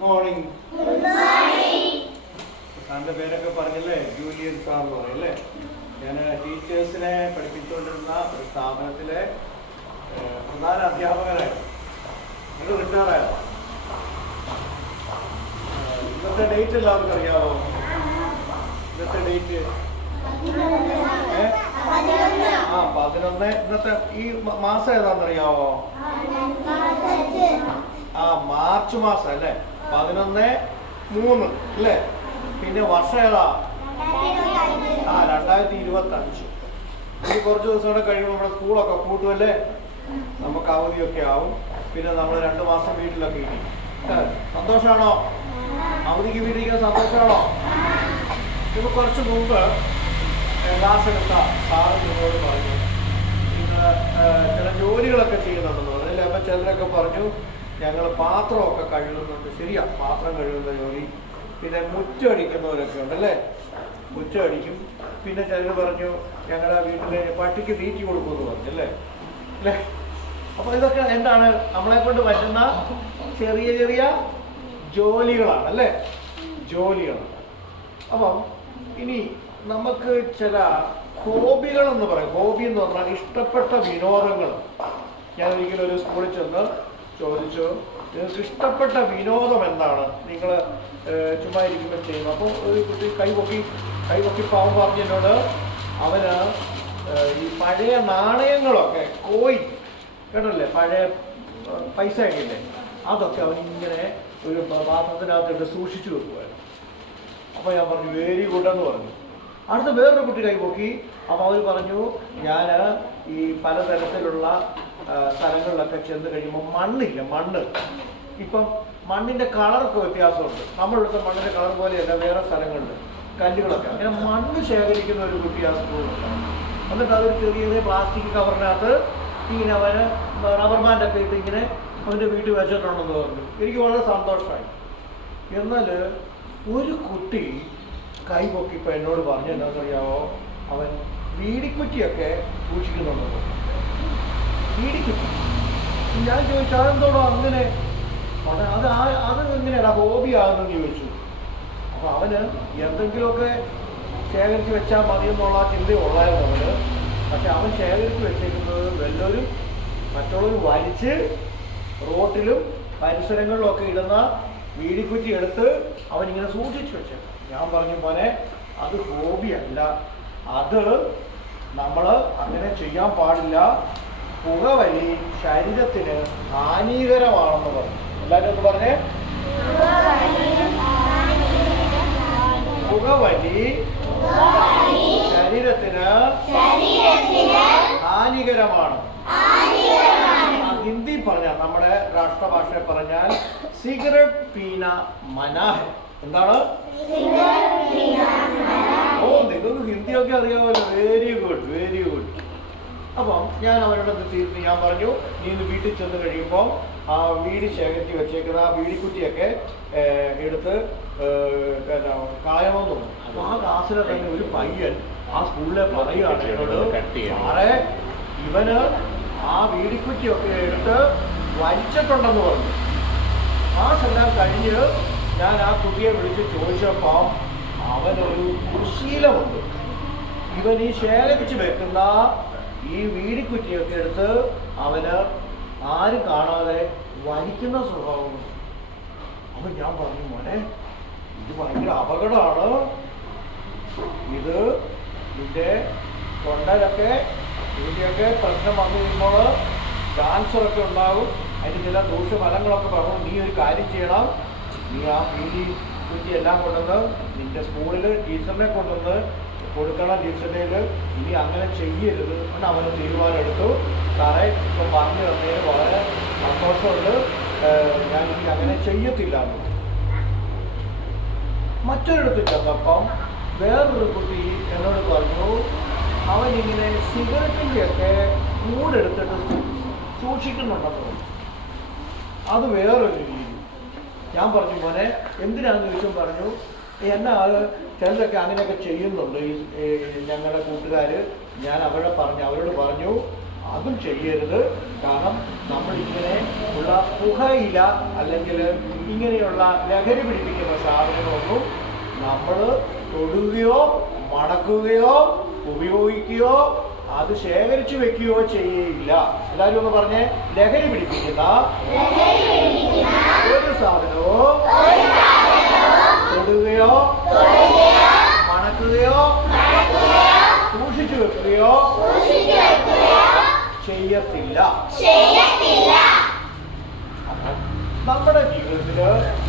Morning. സാറിൻ്റെ പേരൊക്കെ പറഞ്ഞല്ലേ, ജൂലിയൻ സാർ എന്ന് പറയല്ലേ. ഞാൻ ടീച്ചേഴ്സിനെ പഠിപ്പിച്ചുകൊണ്ടിരുന്ന ഒരു സ്ഥാപനത്തിലെ പ്രധാന അധ്യാപകനായിരുന്നു. നിങ്ങൾ റിട്ടയറായോ? ഇന്നത്തെ ഡേറ്റ് എല്ലാവർക്കും അറിയാമോ? ഇന്നത്തെ ഡേറ്റ് 11. ഇന്നത്തെ ഈ മാസം ഏതാണെന്നറിയാമോ? മാർച്ച് മാസം അല്ലേ, 11/3 അല്ലേ. പിന്നെ വർഷം ഏതാ? 2025. ഇനി കുറച്ച് ദിവസം കൂടെ കഴിയുമ്പോൾ നമ്മുടെ സ്കൂളൊക്കെ പൂട്ടുമല്ലേ, നമുക്ക് അവധിയൊക്കെ ആവും. പിന്നെ നമ്മൾ 2 മാസം വീട്ടിലൊക്കെ ഇരിക്കും. സന്തോഷമാണോ? അവധിക്ക് വീട്ടിലിരിക്കുന്ന സന്തോഷമാണോ? ഇപ്പൊ കുറച്ച് മുമ്പ് ക്ലാസ് എടുത്ത സാറ് നിങ്ങളോട് പറഞ്ഞു നിങ്ങൾ ചില ജോലികളൊക്കെ ചെയ്യുന്നുണ്ടെന്ന് പറഞ്ഞില്ലേ. അപ്പം ചിലരൊക്കെ പറഞ്ഞു ഞങ്ങൾ പാത്രമൊക്കെ കഴുകുന്നുണ്ട്. ശരിയാ, പാത്രം കഴുകുന്ന ജോലി. പിന്നെ മുറ്റടിക്കുന്നവരൊക്കെ ഉണ്ടല്ലേ, മുറ്റടിക്കും. പിന്നെ ചിലർ പറഞ്ഞു ഞങ്ങളുടെ വീട്ടിലെ പട്ടിക്ക് തീറ്റി കൊടുക്കുമെന്ന് പറഞ്ഞല്ലേ അല്ലേ. അപ്പോൾ ഇതൊക്കെ എന്താണ്, നമ്മളെ കൊണ്ട് പറ്റുന്ന ചെറിയ ചെറിയ ജോലികളാണ് അല്ലേ, ജോലികളാണ്. അപ്പം ഇനി നമുക്ക് ചില ഹോബികളെന്ന് പറയും. ഹോബി എന്ന് പറഞ്ഞാൽ ഇഷ്ടപ്പെട്ട വിനോദങ്ങൾ. ഞാൻ ഒരിക്കലും ഒരു സ്കൂളിൽ ചെന്ന് ചോദിച്ചു, നിങ്ങൾക്ക് ഇഷ്ടപ്പെട്ട വിനോദം എന്താണ്, നിങ്ങൾ ചുമ്മാ ഇരിക്കുമ്പോൾ ചെയ്യുന്നു. അപ്പോൾ ഒരു കുട്ടി കൈപൊക്കി പാവം പറഞ്ഞതിനോട് അവന് ഈ പഴയ നാണയങ്ങളൊക്കെ, കോയിൻ കേട്ടല്ലേ, പഴയ പൈസയൊക്കെ ഇല്ലേ, അതൊക്കെ അവനിങ്ങനെ ഒരു പാത്രത്തിനകത്തിട്ട് സൂക്ഷിച്ചു വെക്കുമായിരുന്നു. അപ്പോൾ ഞാൻ പറഞ്ഞു വെരി ഗുഡ് എന്ന് പറഞ്ഞു. അടുത്ത വേറൊരു കുട്ടി കൈപൊക്കി. അപ്പോൾ അവർ പറഞ്ഞു ഞാൻ ഈ പലതരത്തിലുള്ള സ്ഥലങ്ങളിലൊക്കെ ചെന്ന് കഴിയുമ്പോൾ മണ്ണില്ല, മണ്ണ് ഇപ്പം മണ്ണിൻ്റെ കളറൊക്കെ വ്യത്യാസമുണ്ട്. നമ്മളിവിടുത്തെ മണ്ണിൻ്റെ കളർ പോലെയല്ല വേറെ സ്ഥലങ്ങളിൽ കല്ലുകളൊക്കെ. അങ്ങനെ മണ്ണ് ശേഖരിക്കുന്ന ഒരു കുട്ടി ആ സ്കൂളുണ്ട്. എന്നിട്ട് അതൊരു ചെറിയ പ്ലാസ്റ്റിക് കവറിനകത്ത് ഇങ്ങനെ അവന് റബ്ബർ ബാൻഡൊക്കെ ഇട്ട് ഇങ്ങനെ അവൻ്റെ വീട്ടിൽ വെച്ചിട്ടുണ്ടെന്ന് പറഞ്ഞു. എനിക്ക് വളരെ സന്തോഷമായി. എന്നാൽ ഒരു കുട്ടി കൈപൊക്കിപ്പോൾ എന്നോട് പറഞ്ഞു എന്താണെന്നറിയാമോ, അവൻ വീടിക്കുറ്റിയൊക്കെ സൂക്ഷിക്കുന്നുണ്ടോ. വീടിക്കുറ്റി. ഞാൻ ചോദിച്ചു അതെന്തോടോ അങ്ങനെ, അത് എങ്ങനെയാണ് ഹോബി ആകുന്നെന്ന് ചോദിച്ചു. അപ്പോൾ അവന് എന്തെങ്കിലുമൊക്കെ ശേഖരിച്ച് വെച്ചാൽ മതിയെന്നുള്ള ചിന്തയുള്ളായിരുന്നു അവന്. പക്ഷെ അവൻ ശേഖരിച്ച് വെച്ചേക്കുന്നത് വല്ലവരും മറ്റുള്ളവർ വലിച്ച് റോട്ടിലും പരിസരങ്ങളിലൊക്കെ ഇടുന്ന വീടിക്കുറ്റി എടുത്ത് അവനിങ്ങനെ സൂക്ഷിച്ചു വെച്ചേക്കും. ഞാൻ പറഞ്ഞു മോനെ, അത് ഹോബിയല്ല, അത് നമ്മൾ അങ്ങനെ ചെയ്യാൻ പാടില്ല. പുകവലി ശരീരത്തിന് ഹാനികരമാണെന്ന് പറഞ്ഞു. എല്ലാവരും ഒന്ന് പറഞ്ഞേ, പുകവലി ശരീരത്തിന് ഹാനികരമാണ്. ഹിന്ദി പറഞ്ഞാൽ, നമ്മുടെ രാഷ്ട്രഭാഷയെ പറഞ്ഞാൽ സിഗരറ്റ് പീന മനാഹ്. എന്താണ്? ഓ, നിങ്ങൾക്ക് ഹിന്ദിയൊക്കെ അറിയാമല്ലോ. Very good, very good. അപ്പം ഞാൻ അവരോട് തീർത്ത് ഞാൻ പറഞ്ഞു, നീ ഇന്ന് വീട്ടിൽ ചെന്ന് കഴിയുമ്പോൾ ആ വീട് ശേഖരിച്ച് വെച്ചേക്കുന്ന ആ വീടിക്കുറ്റിയൊക്കെ എടുത്ത് കളയണമെന്ന് പറഞ്ഞു. അപ്പോൾ ആ ക്ലാസ്സിലെ തന്നെ ഒരു പയ്യൻ ആ സ്കൂളിലെ പറയുകയാണ് എന്നോട്, സാറേ ഇവന് ആ വീടിക്കുറ്റിയൊക്കെ എടുത്ത് വലിച്ചിട്ടുണ്ടെന്ന് പറഞ്ഞു. ക്ലാസ്സെല്ലാം കഴിഞ്ഞ് ഞാൻ ആ കുട്ടിയെ വിളിച്ച് ചോദിച്ചപ്പോൾ അവനൊരു ദുശീലമുണ്ട്. ഇവൻ ഈ ശേഖരിച്ച് വെക്കുന്ന ഈ വീടിക്കുറ്റിയൊക്കെ എടുത്ത് അവന് ആരും കാണാതെ വലിക്കുന്ന സ്വഭാവമുണ്ട്. അപ്പം ഞാൻ പറഞ്ഞു മോനെ, ഇത് ഭയങ്കര അപകടമാണ്. ഇതിൻ്റെ തൊണ്ടയിലൊക്കെ ഇതിൻ്റെയൊക്കെ പ്രശ്നം വന്നു കഴിയുമ്പോൾ ക്യാൻസറൊക്കെ ഉണ്ടാകും. അതിന് ചില ദൂഷ്യഫലങ്ങളൊക്കെ പറഞ്ഞു. നീ ഒരു കാര്യം ചെയ്യണം, നീ ആ വീടി കുറ്റി എല്ലാം കൊണ്ടുവന്ന് നിൻ്റെ സ്കൂളിൽ ടീച്ചറിനെ കൊണ്ടുവന്ന് കൊടുക്കണം. ടീച്ചറിൻ്റെ ഇനി അങ്ങനെ ചെയ്യരുത് എന്ന് അവന് തീരുമാനം എടുത്തു. സാറേ ഇപ്പം പറഞ്ഞു തന്നതിന് വളരെ സന്തോഷമുണ്ട്, ഞാൻ ഇനി അങ്ങനെ ചെയ്യത്തില്ല എന്ന്. മറ്റൊരിടത്ത് ചെന്നപ്പം വേറൊരു കുട്ടി എന്നോട് പറഞ്ഞു, അവനിങ്ങനെ സിഗരറ്റിൻ്റെയൊക്കെ മൂടെടുത്തിട്ട് സൂക്ഷിക്കുന്നുണ്ടെന്ന് പറഞ്ഞു. അത് വേറൊരു രീതി. ഞാൻ പറഞ്ഞു മോനെ എന്തിനാണെന്ന് ചോദിച്ചും പറഞ്ഞു, എന്നെ ചിലരൊക്കെ അങ്ങനെയൊക്കെ ചെയ്യുന്നുണ്ട് ഈ ഞങ്ങളുടെ കൂട്ടുകാർ. ഞാൻ അവരോട് പറഞ്ഞു അതും ചെയ്യരുത്. കാരണം നമ്മളിങ്ങനെ ഉള്ള പുകയില അല്ലെങ്കിൽ ഇങ്ങനെയുള്ള ലഹരി പിടിപ്പിക്കുന്ന സാധനങ്ങളൊന്നും നമ്മൾ തൊടുകയോ മണക്കുകയോ ഉപയോഗിക്കുകയോ അത് ശേഖരിച്ചു വെക്കുകയോ ചെയ്യില്ല. എല്ലാവരും ഒന്ന് പറഞ്ഞേ, ലഹരി പിടിപ്പിക്കുന്ന ഒരു സാധനവും തൊടുകയോ മണക്കുകയോ സൂക്ഷിച്ചു വെക്കുകയോ ചെയ്യത്തില്ല. നമ്മുടെ ജീവിതത്തിൽ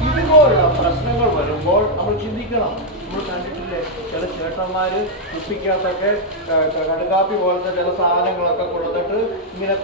ഇതുപോലുള്ള പ്രശ്നങ്ങൾ വരുമ്പോൾ നമ്മൾ ചിന്തിക്കണം. നമ്മൾ കണ്ടിട്ടില്ലേ, ചില ചേട്ടന്മാര് കുപ്പിക്കകത്തൊക്കെ കടുകാപ്പി പോലത്തെ ചില സാധനങ്ങളൊക്കെ കൊടുത്തിട്ട് ഇങ്ങനെ